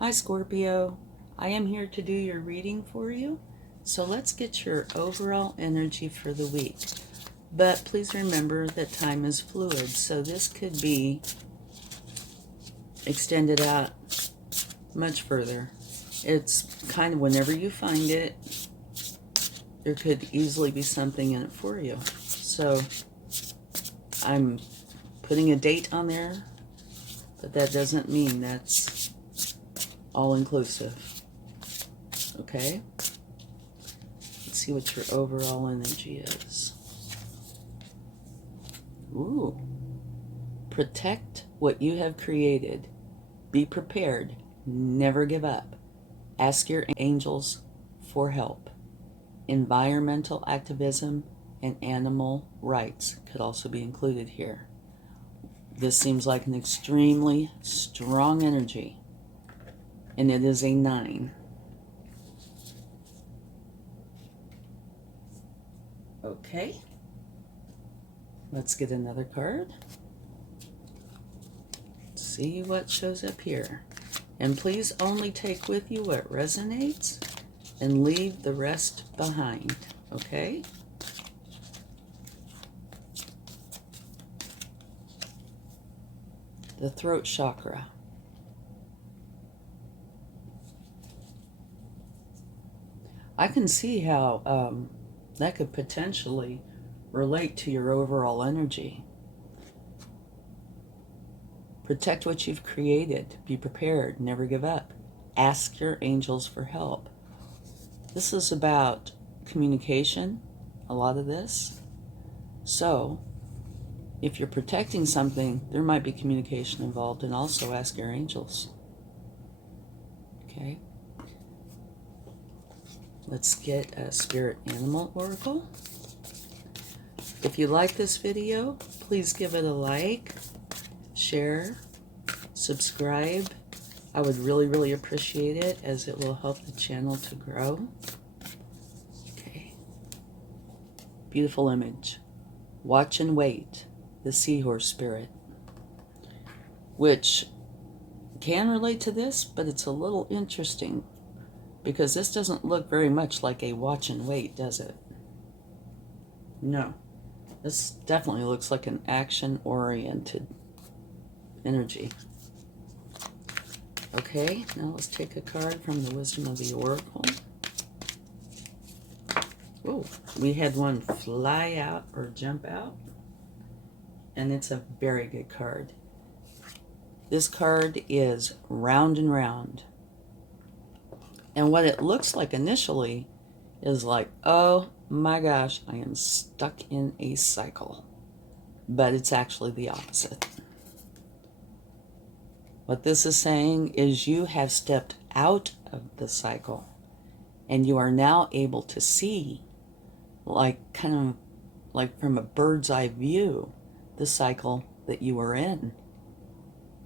Hi Scorpio, I am here to do your reading for you. So let's get your overall energy for the week. But please remember that time is fluid, so this could be extended out much further. It's kind of whenever you find it, there could easily be something in it for you. So I'm putting a date on there, but that doesn't mean that's all-inclusive. Okay? Let's see what your overall energy is. Ooh. Protect what you have created. Be prepared. Never give up. Ask your angels for help. Environmental activism and animal rights could also be included here. This seems like an extremely strong energy, and it is a 9. Okay, let's get another card. See what shows up here. And please only take with you what resonates and leave the rest behind, okay? The Throat Chakra. I can see how that could potentially relate to your overall energy. Protect what you've created. Be prepared. Never give up. Ask your angels for help. This is about communication, a lot of this. So, if you're protecting something, there might be communication involved, and also ask your angels. Okay? Let's get a Spirit Animal Oracle. If you like this video, please give it a like, share, subscribe. I would really appreciate it, as it will help the channel to grow. Okay. Beautiful image. Watch and wait. The Seahorse Spirit. Which can relate to this, but it's a little interesting, because this doesn't look very much like a watch and wait, does it? No. This definitely looks like an action-oriented energy. Okay, now let's take a card from the Wisdom of the Oracle. Oh, we had one fly out or jump out, and it's a very good card. This card is Round and Round. And what it looks like initially is like, oh my gosh, I am stuck in a cycle. But it's actually the opposite. What this is saying is you have stepped out of the cycle, and you are now able to see, like kind of like from a bird's eye view, the cycle that you are in.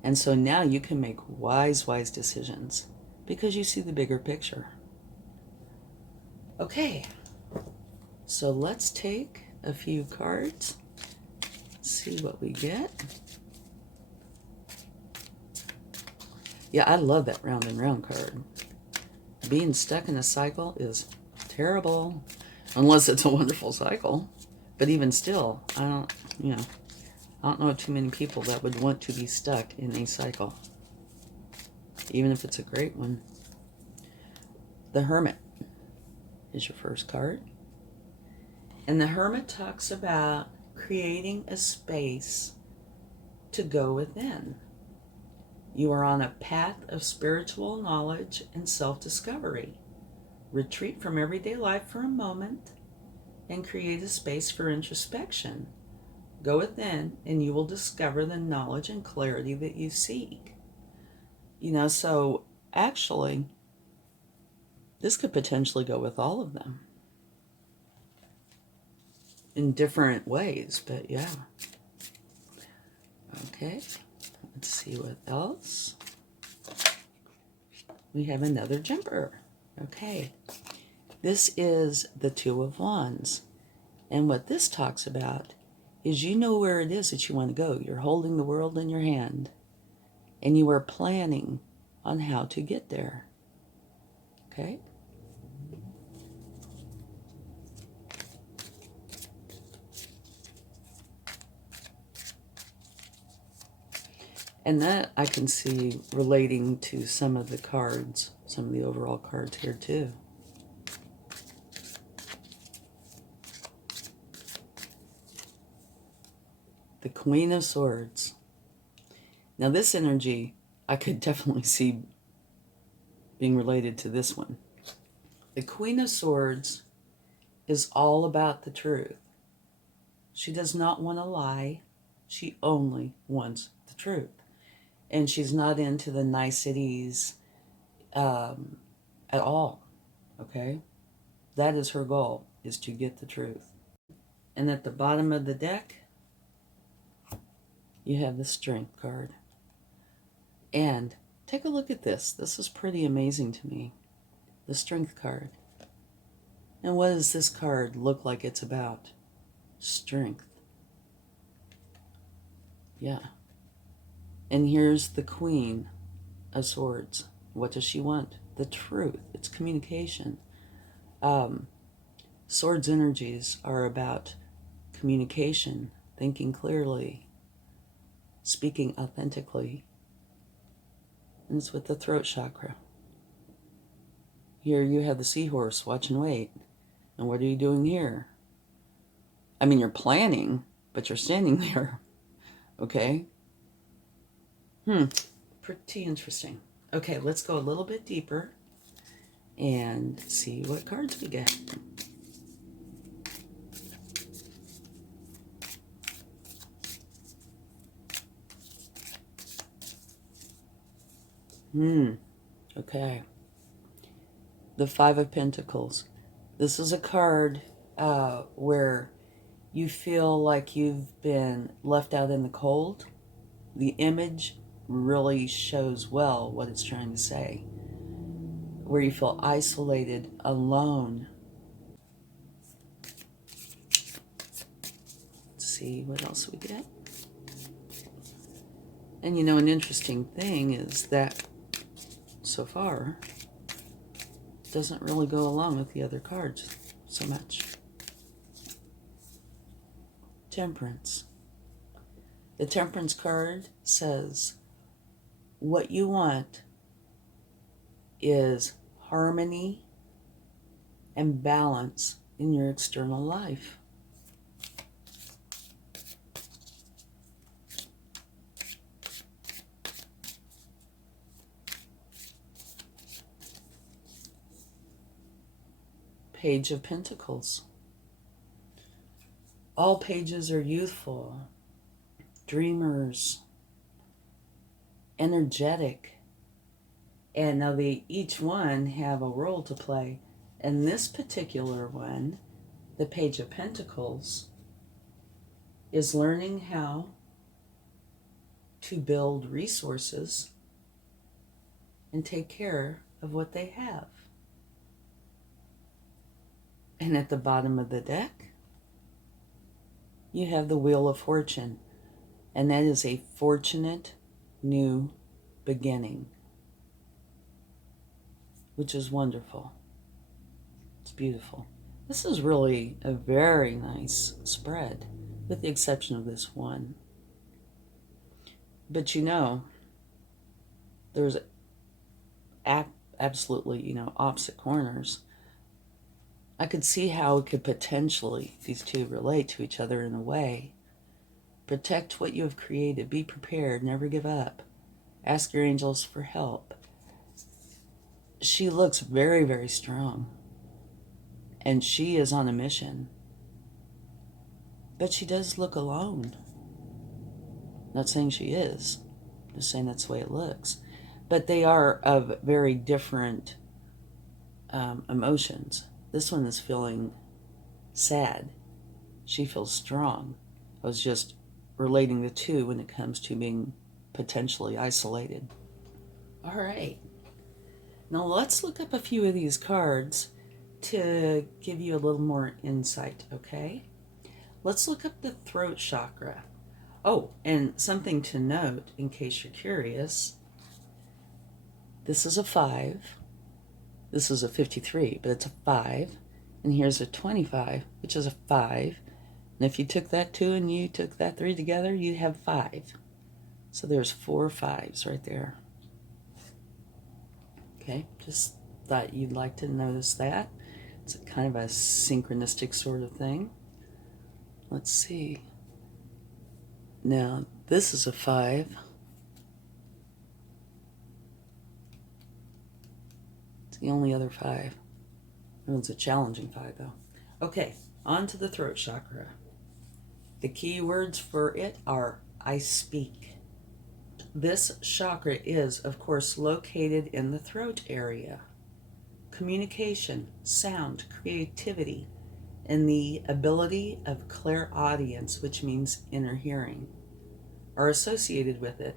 And so now you can make wise decisions, because you see the bigger picture. Okay, so let's take a few cards, see what we get. Yeah, I love that Round and Round card. Being stuck in a cycle is terrible, unless it's a wonderful cycle. But even still, I don't know too many people that would want to be stuck in a cycle, even if it's a great one. The Hermit is your first card. And the Hermit talks about creating a space to go within. You are on a path of spiritual knowledge and self-discovery. Retreat from everyday life for a moment and create a space for introspection. Go within, and you will discover the knowledge and clarity that you seek. So actually, this could potentially go with all of them in different ways, but yeah. Okay, let's see what else. We have another jumper. Okay, this is the Two of Wands. And what this talks about is you know where it is that you want to go. You're holding the world in your hand, and you are planning on how to get there. Okay? And that I can see relating to some of the cards, some of the overall cards here too. The Queen of Swords. Now this energy, I could definitely see being related to this one. The Queen of Swords is all about the truth. She does not want to lie. She only wants the truth. And she's not into the niceties at all. Okay? That is her goal, is to get the truth. And at the bottom of the deck, you have the Strength card. And take a look at this. This is pretty amazing to me. The Strength card. And what does this card look like it's about? Strength. Yeah. And here's the Queen of Swords. What does she want? The truth. It's communication. Swords energies are about communication, thinking clearly, speaking authentically. And it's with the Throat Chakra. Here you have the Seahorse, watch and wait. And what are you doing here? I mean, you're planning, but you're standing there. Okay? Pretty interesting. Okay, let's go a little bit deeper and see what cards we get. Okay. The Five of Pentacles. This is a card where you feel like you've been left out in the cold. The image really shows well what it's trying to say. Where you feel isolated, alone. Let's see what else we get. And you know, an interesting thing is that so far doesn't really go along with the other cards so much. Temperance. The Temperance card says what you want is harmony and balance in your external life. Page of Pentacles. All pages are youthful, dreamers, energetic, and now they each one have a role to play. And this particular one, the Page of Pentacles, is learning how to build resources and take care of what they have. And at the bottom of the deck, you have the Wheel of Fortune, and that is a fortunate new beginning, which is wonderful. It's beautiful. This is really a very nice spread, with the exception of this one. But you know, there's absolutely, you know, opposite corners. I could see how it could potentially, these two relate to each other in a way. Protect what you have created. Be prepared. Never give up. Ask your angels for help. She looks very, very strong. And she is on a mission. But she does look alone. Not saying she is. Just saying that's the way it looks. But they are of very different emotions. This one is feeling sad. She feels strong. I was just relating the two when it comes to being potentially isolated. All right. Now let's look up a few of these cards to give you a little more insight, okay? Let's look up the Throat Chakra. Oh, and something to note, in case you're curious, This is a 5. This is a 53, but it's a 5. And here's a 25, which is a 5. And if you took that 2 and you took that 3 together, you have 5. So there's 4 5s right there. Okay, just thought you'd like to notice that. It's a kind of a synchronistic sort of thing. Let's see. Now, this is a 5. It's the only other 5. That one's a challenging 5, though. Okay, on to the throat chakra. The key words for it are I speak. This chakra is, of course, located in the throat area. Communication, sound, creativity, and the ability of clairaudience, which means inner hearing, are associated with it.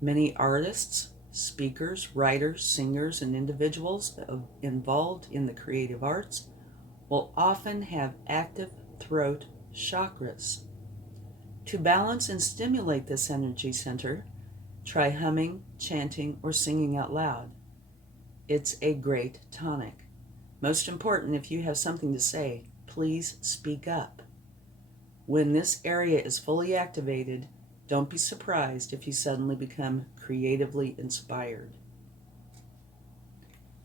Many artists, speakers, writers, singers, and individuals involved in the creative arts will often have active throat chakras. To balance and stimulate this energy center, try humming, chanting, or singing out loud. It's a great tonic. Most important, if you have something to say, please speak up. When this area is fully activated, don't be surprised if you suddenly become creatively inspired.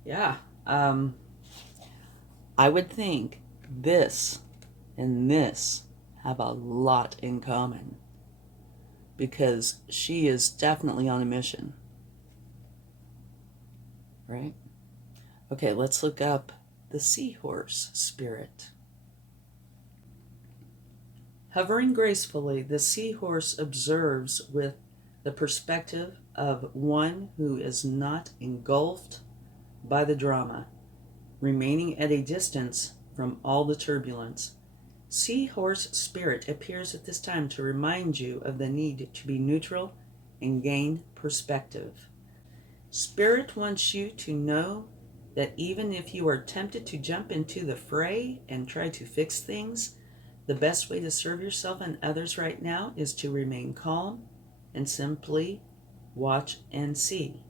Yeah, I would think this and this have a lot in common, because she is definitely on a mission. Right? Okay, let's look up the Seahorse Spirit. Hovering gracefully, the seahorse observes with the perspective of one who is not engulfed by the drama, remaining at a distance from all the turbulence. Seahorse Spirit appears at this time to remind you of the need to be neutral and gain perspective. Spirit wants you to know that even if you are tempted to jump into the fray and try to fix things, the best way to serve yourself and others right now is to remain calm and simply watch and see.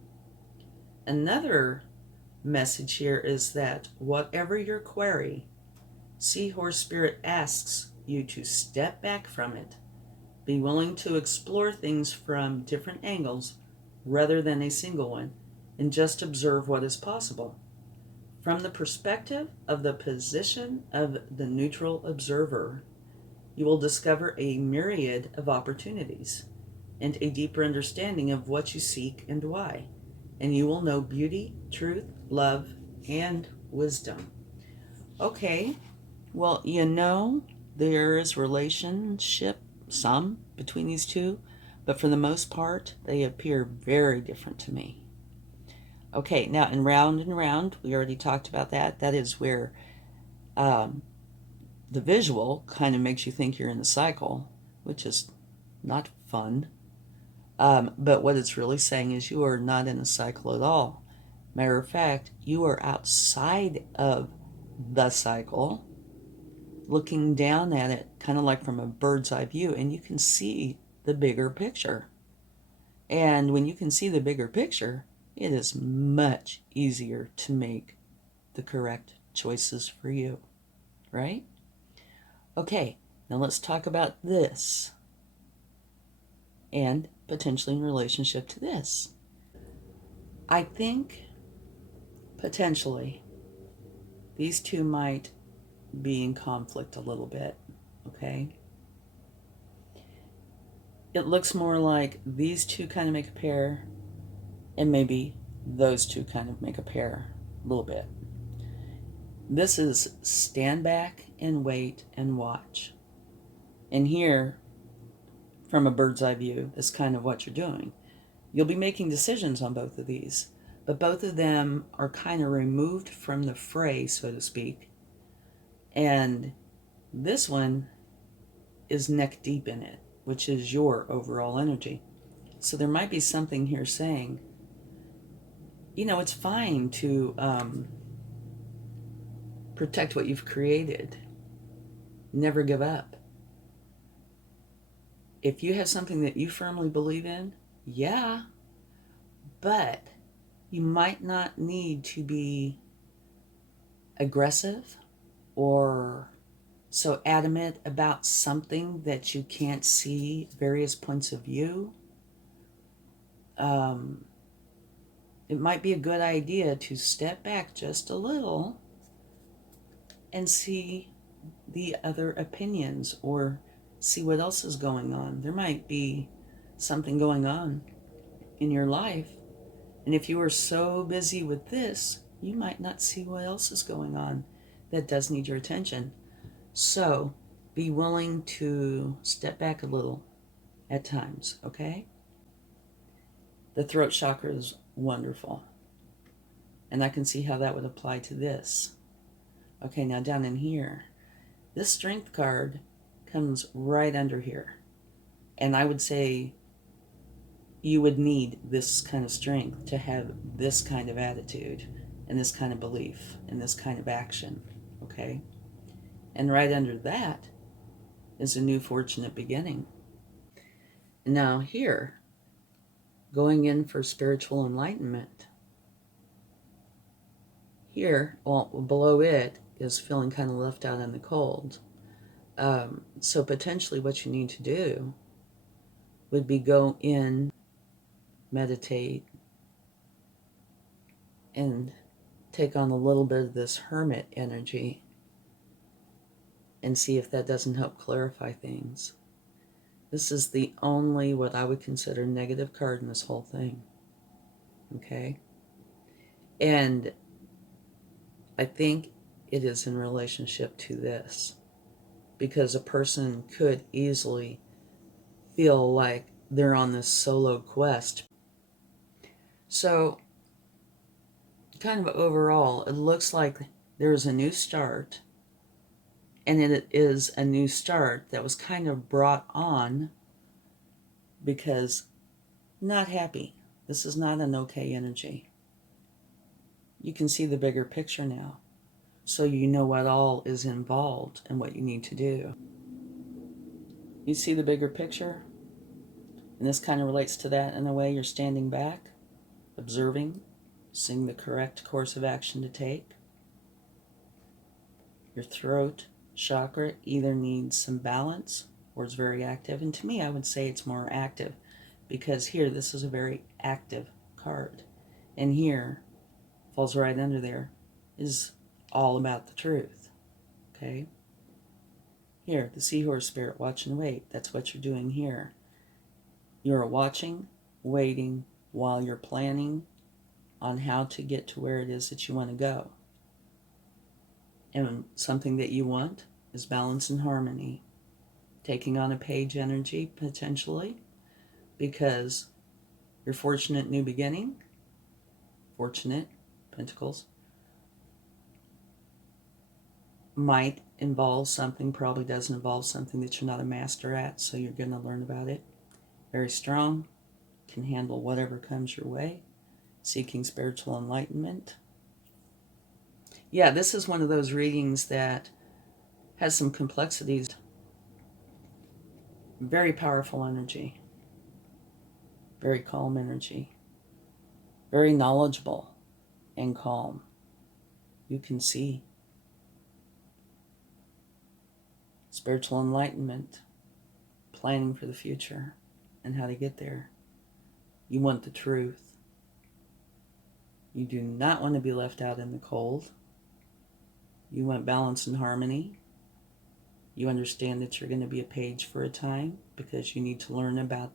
Another message here is that whatever your query, Seahorse Spirit asks you to step back from it. Be willing to explore things from different angles rather than a single one, and just observe what is possible. From the perspective of the position of the neutral observer, you will discover a myriad of opportunities and a deeper understanding of what you seek and why. And you will know beauty, truth, love, and wisdom. Okay, well, you know, there is relationship, some, between these two, but for the most part, they appear very different to me. Okay, now in Round and Round, we already talked about that. That is where the visual kind of makes you think you're in a cycle, which is not fun. But what it's really saying is you are not in a cycle at all. Matter of fact, you are outside of the cycle, looking down at it kind of like from a bird's eye view, and you can see the bigger picture. And when you can see the bigger picture, it is much easier to make the correct choices for you, right? Okay, now let's talk about this, and potentially in relationship to this. I think potentially these two might be in conflict a little bit, okay? It looks more like these two kind of make a pair, and maybe those two kind of make a pair a little bit. This is stand back and wait and watch. And here, from a bird's eye view, is kind of what you're doing. You'll be making decisions on both of these, but both of them are kind of removed from the fray, so to speak. And this one is neck deep in it, which is your overall energy. So there might be something here saying, you know, it's fine to protect what you've created. Never give up. If you have something that you firmly believe in, yeah, but You might not need to be aggressive or so adamant about something that you can't see various points of view. It might be a good idea to step back just a little and see the other opinions or see what else is going on. There might be something going on in your life, and if you are so busy with this, you might not see what else is going on that does need your attention. So be willing to step back a little at times, okay? The throat chakra is wonderful, and I can see how that would apply to this. Okay, now down in here, this strength card comes right under here. And I would say you would need this kind of strength to have this kind of attitude and this kind of belief and this kind of action, okay? And right under that is a new fortunate beginning. Now here, going in for spiritual enlightenment, here, well, below it is feeling kind of left out in the cold. So potentially what you need to do would be go in, meditate, and take on a little bit of this Hermit energy and see if that doesn't help clarify things. This is the only what I would consider negative card in this whole thing. Okay? And I think it is in relationship to this, because a person could easily feel like they're on this solo quest. So, kind of overall, it looks like there's a new start, and it is a new start that was kind of brought on because not happy. This is not an okay energy. You can see the bigger picture now, so you know what all is involved and what you need to do. You see the bigger picture? And this kind of relates to that in a way. You're standing back, observing, seeing the correct course of action to take. Your throat chakra either needs some balance or is very active. And to me, I would say it's more active, because here, this is a very active card. And here, falls right under there, is all about the truth. Okay? Here, the Seahorse Spirit, watch and wait. That's what you're doing here. You're watching, waiting, while you're planning on how to get to where it is that you want to go. And something that you want is balance and harmony. Taking on a page energy, potentially, because your fortunate new beginning, fortunate, Pentacles, might involve something, probably doesn't involve something that you're not a master at, so you're going to learn about it. Very strong, can handle whatever comes your way, seeking spiritual enlightenment. Yeah, this is one of those readings that has some complexities. Very powerful energy. Very calm energy. Very knowledgeable and calm. You can see. Spiritual enlightenment. Planning for the future and how to get there. You want the truth. You do not want to be left out in the cold. You want balance and harmony. You understand that you're going to be a page for a time because you need to learn about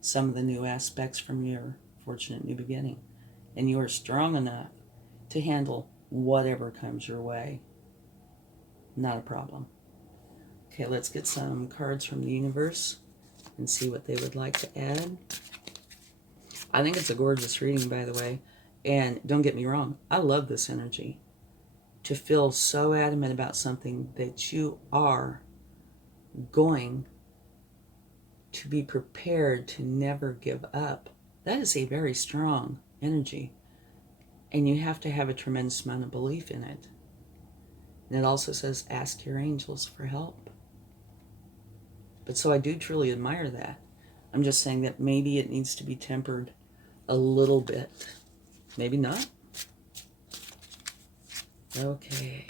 some of the new aspects from your fortunate new beginning. And you are strong enough to handle whatever comes your way. Not a problem. Okay, let's get some cards from the universe and see what they would like to add. I think it's a gorgeous reading, by the way. And don't get me wrong, I love this energy. To feel so adamant about something that you are going to be prepared to never give up. That is a very strong energy. And you have to have a tremendous amount of belief in it. And it also says, ask your angels for help. But so I do truly admire that. I'm just saying that maybe it needs to be tempered a little bit. Maybe not. Okay.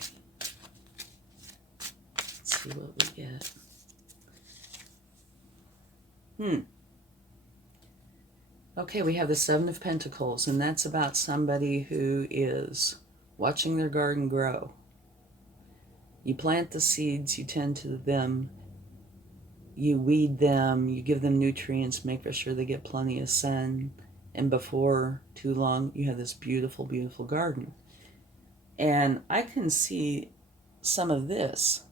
Let's see what we get. Okay, we have the Seven of Pentacles, and that's about somebody who is watching their garden grow. You plant the seeds, you tend to them, you weed them, you give them nutrients, make sure they get plenty of sun, and before too long, you have this beautiful, beautiful garden. And I can see some of this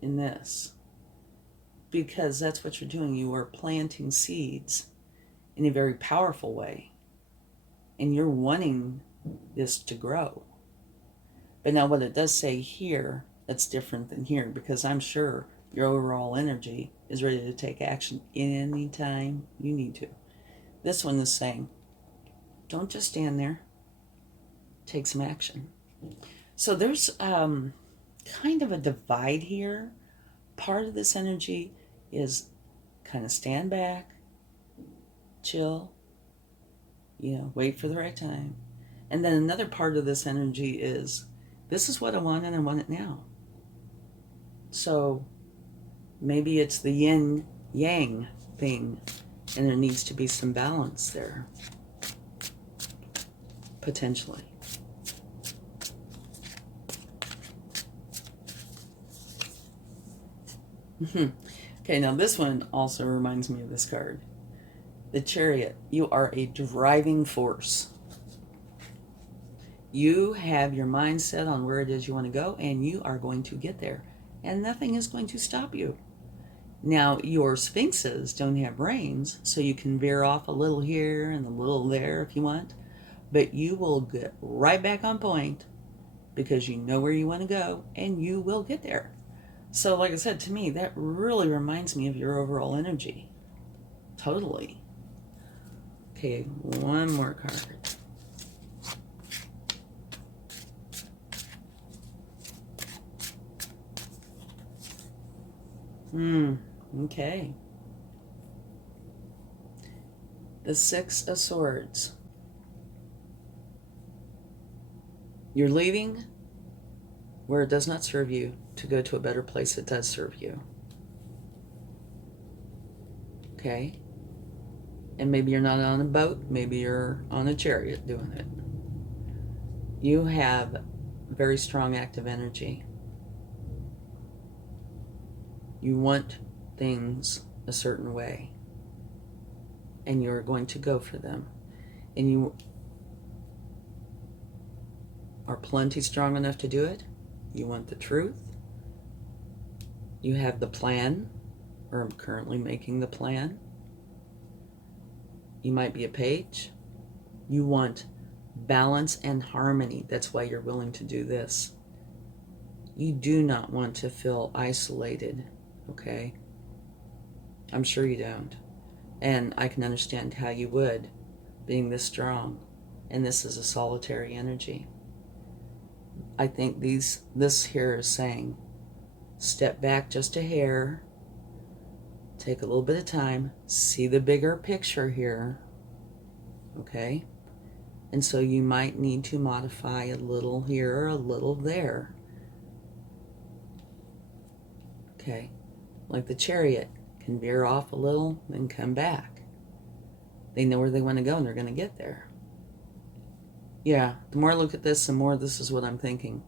in this, because that's what you're doing. You are planting seeds in a very powerful way, and you're wanting this to grow. But now what it does say here, that's different than here, because I'm sure your overall energy is ready to take action anytime you need to. This one is saying, don't just stand there, take some action. So there's kind of a divide here. Part of this energy is kind of stand back, chill, wait for the right time. And then another part of this energy is, this is what I want and I want it now. So maybe it's the yin yang thing, and there needs to be some balance there, potentially. Okay, now this one also reminds me of this card. The Chariot. You are a driving force. You have your mind set on where it is you want to go, and you are going to get there. And nothing is going to stop you. Now, your sphinxes don't have reins, so you can veer off a little here and a little there if you want. But you will get right back on point because you know where you want to go, and you will get there. So, like I said, to me, that really reminds me of your overall energy. Totally. Okay, one more card. Okay. The Six of Swords. You're leaving where it does not serve you to go to a better place that does serve you. Okay? And maybe you're not on a boat, maybe you're on a chariot doing it. You have very strong active energy. You want things a certain way, and you're going to go for them. And you are plenty strong enough to do it. You want the truth. You have the plan, or I'm currently making the plan. You might be a page. You want balance and harmony. That's why you're willing to do this. You do not want to feel isolated, okay? I'm sure you don't. And I can understand how you would, being this strong. And this is a solitary energy. I think this here is saying, step back just a hair, take a little bit of time, see the bigger picture here, okay? And so you might need to modify a little here or a little there. Okay, like the Chariot can veer off a little and come back. They know where they want to go and they're going to get there. Yeah, the more I look at this, the more this is what I'm thinking.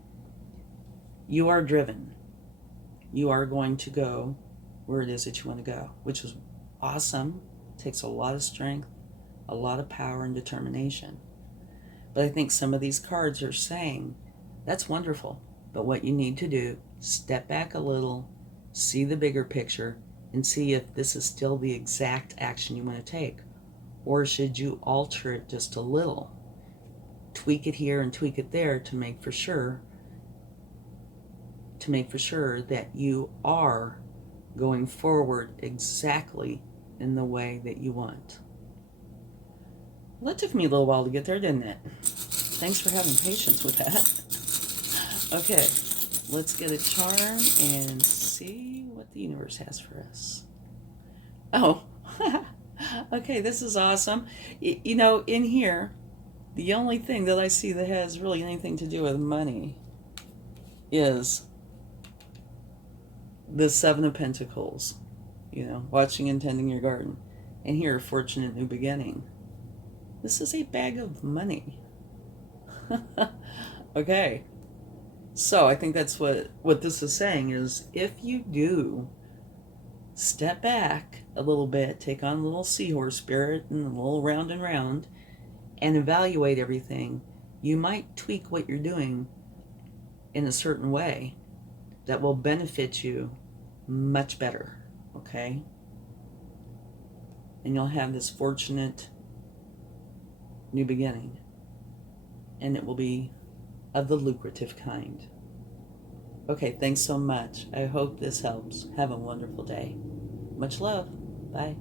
You are driven. You are going to go where it is that you want to go, which is awesome. It takes a lot of strength, a lot of power and determination. But I think some of these cards are saying, that's wonderful, but what you need to do, step back a little, see the bigger picture, and see if this is still the exact action you want to take. Or should you alter it just a little? Tweak it here and tweak it there to make for sure that you are going forward exactly in the way that you want. Well, that took me a little while to get there, didn't it? Thanks for having patience with that. Okay, let's get a charm and see what the universe has for us. Oh, okay, this is awesome. In here, The only thing that I see that has really anything to do with money is the Seven of Pentacles. You know, watching and tending your garden. And here, fortunate new beginning. This is a bag of money. Okay. So I think that's what this is saying is if you do step back a little bit, take on a little Seahorse Spirit and a little round and round, and evaluate everything, you might tweak what you're doing in a certain way that will benefit you much better, okay? And you'll have this fortunate new beginning, and it will be of the lucrative kind. Okay, thanks so much. I hope this helps. Have a wonderful day. Much love. Bye.